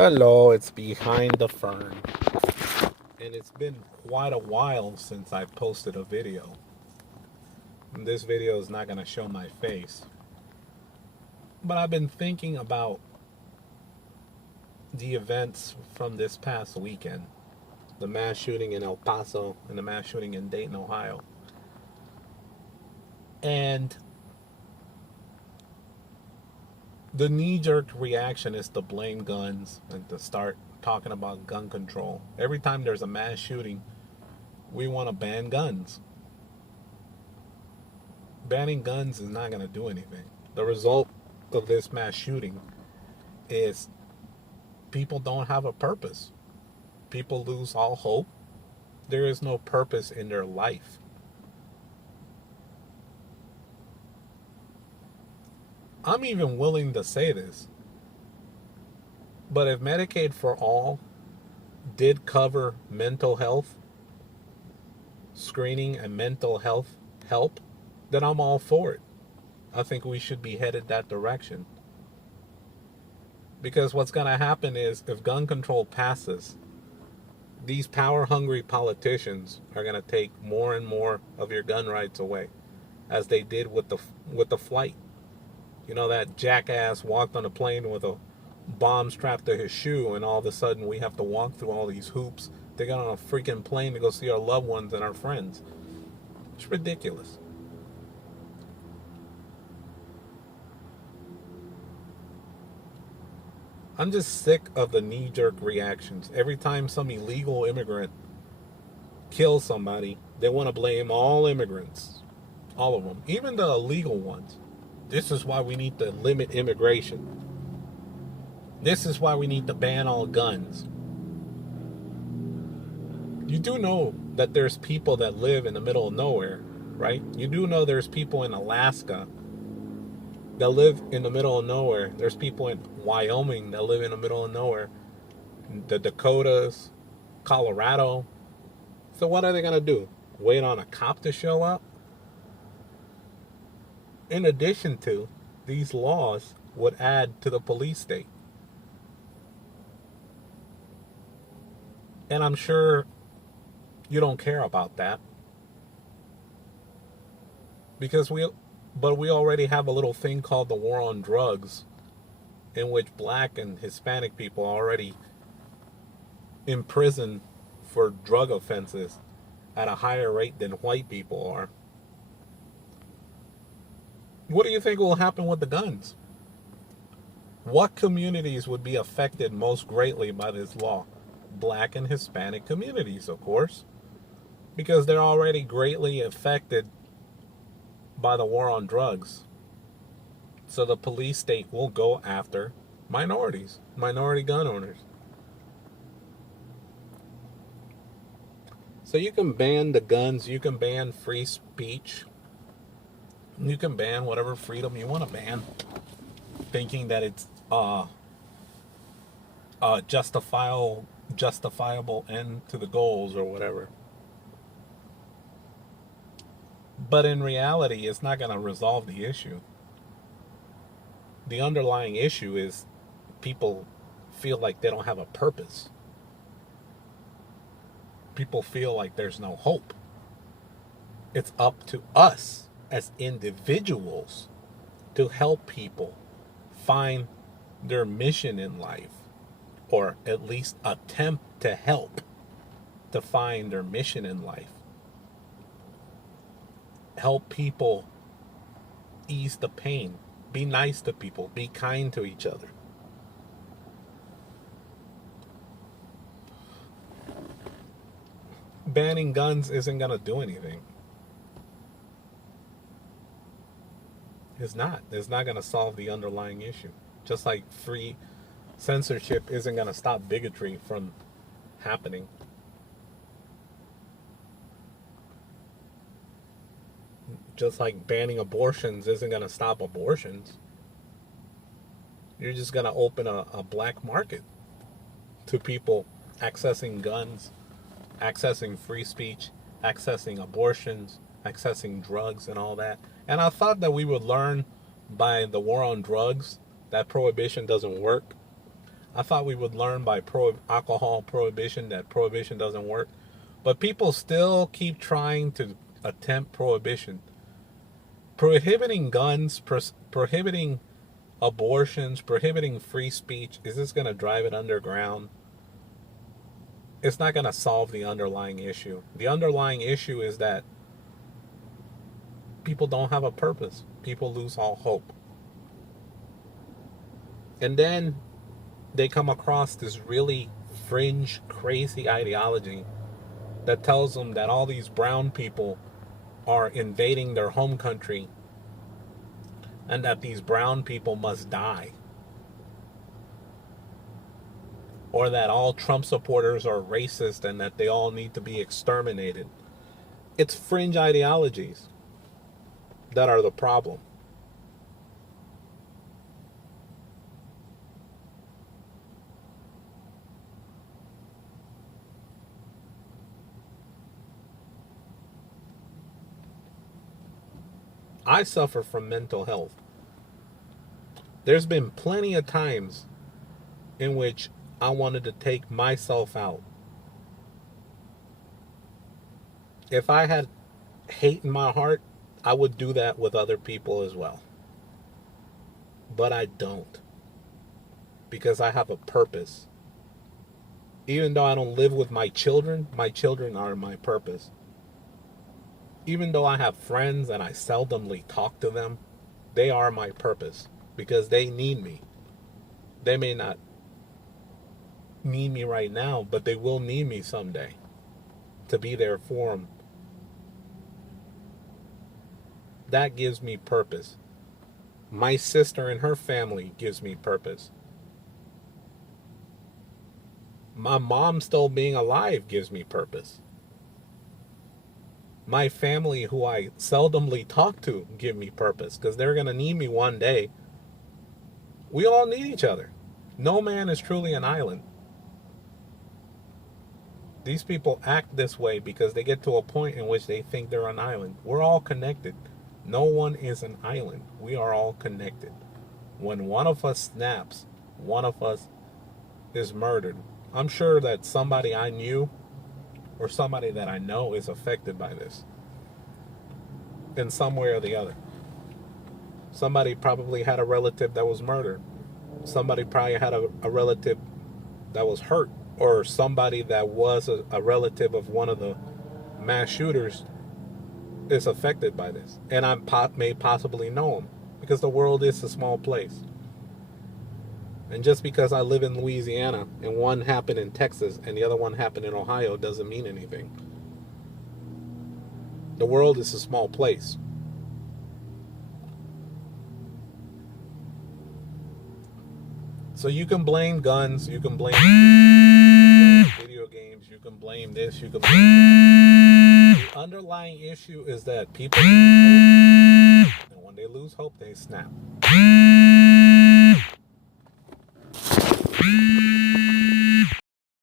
Hello, it's Behind the Fern. And it's been quite a while since I posted a video. And this video is not going to show my face. But I've been thinking about the events from this past weekend, the mass shooting in El Paso and the mass shooting in Dayton, Ohio. And the knee-jerk reaction is to blame guns and to start talking about gun control. Every time there's a mass shooting, we want to ban guns. Banning guns is not going to do anything. The result of this mass shooting is people don't have a purpose. People lose all hope. There is no purpose in their life. I'm even willing to say this, but if Medicaid for All did cover mental health screening and mental health help, then I'm all for it. I think we should be headed that direction. Because what's going to happen is if gun control passes, these power-hungry politicians are going to take more and more of your gun rights away, as they did with the flight. You know, that jackass walked on a plane with a bomb strapped to his shoe, and all of a sudden we have to walk through all these hoops to get on a freaking plane to go see our loved ones and our friends. It's ridiculous. I'm just sick of the knee-jerk reactions. Every time some illegal immigrant kills somebody, they want to blame all immigrants. All of them. Even the illegal ones. This is why we need to limit immigration. This is why we need to ban all guns. You do know that there's people that live in the middle of nowhere, right? You do know there's people in Alaska that live in the middle of nowhere. There's people in Wyoming that live in the middle of nowhere. The Dakotas, Colorado. So what are they going to do? Wait on a cop to show up? In addition to, these laws would add to the police state. And I'm sure you don't care about that. But we already have a little thing called the war on drugs, in which black and Hispanic people are already imprisoned for drug offenses at a higher rate than white people are. What do you think will happen with the guns? What communities would be affected most greatly by this law? Black and Hispanic communities, of course, because they're already greatly affected by the war on drugs. So the police state will go after minorities, minority gun owners. So you can ban the guns, you can ban free speech, you can ban whatever freedom you want to ban, thinking that it's justifiable end to the goals or whatever. But in reality, it's not going to resolve the issue. The underlying issue is people feel like they don't have a purpose. People feel like there's no hope. It's up to us as individuals to help people find their mission in life, or at least attempt to help to find their mission in life. Help people ease the pain. Be nice to people. Be kind to each other. Banning guns isn't going to do anything. It's not. It's not going to solve the underlying issue. Just like free censorship isn't going to stop bigotry from happening. Just like banning abortions isn't going to stop abortions. You're just going to open a black market to people accessing guns, accessing free speech, accessing abortions, accessing drugs and all that. And I thought that we would learn by the war on drugs that prohibition doesn't work. I thought we would learn by alcohol prohibition that prohibition doesn't work. But people still keep trying to attempt prohibition. Prohibiting guns, prohibiting abortions, prohibiting free speech, is this going to drive it underground? It's not going to solve the underlying issue. The underlying issue is that people don't have a purpose. People lose all hope. And then they come across this really fringe, crazy ideology that tells them that all these brown people are invading their home country and that these brown people must die. Or that all Trump supporters are racist and that they all need to be exterminated. It's fringe ideologies that are the problem. I suffer from mental health. There's been plenty of times in which I wanted to take myself out. If I had hate in my heart, I would do that with other people as well. But I don't. Because I have a purpose. Even though I don't live with my children are my purpose. Even though I have friends and I seldomly talk to them, they are my purpose because they need me. They may not need me right now, but they will need me someday to be there for them. That gives me purpose. My sister and her family gives me purpose. My mom still being alive gives me purpose. My family, who I seldomly talk to, give me purpose because they're going to need me one day. We all need each other. No man is truly an island. These people act this way because they get to a point in which they think they're an island. We're all connected. No one is an island. We are all connected. When one of us snaps, one of us is murdered. I'm sure that somebody I knew or somebody that I know is affected by this in some way or the other. Somebody probably had a relative that was murdered. Somebody probably had a relative that was hurt, or somebody that was a relative of one of the mass shooters is affected by this. And I may possibly know him because the world is a small place. And just because I live in Louisiana and one happened in Texas and the other one happened in Ohio doesn't mean anything. The world is a small place. So you can blame guns, you can blame video games, you can blame this, you can blame that. The underlying issue is that people lose hope, and when they lose hope, they snap.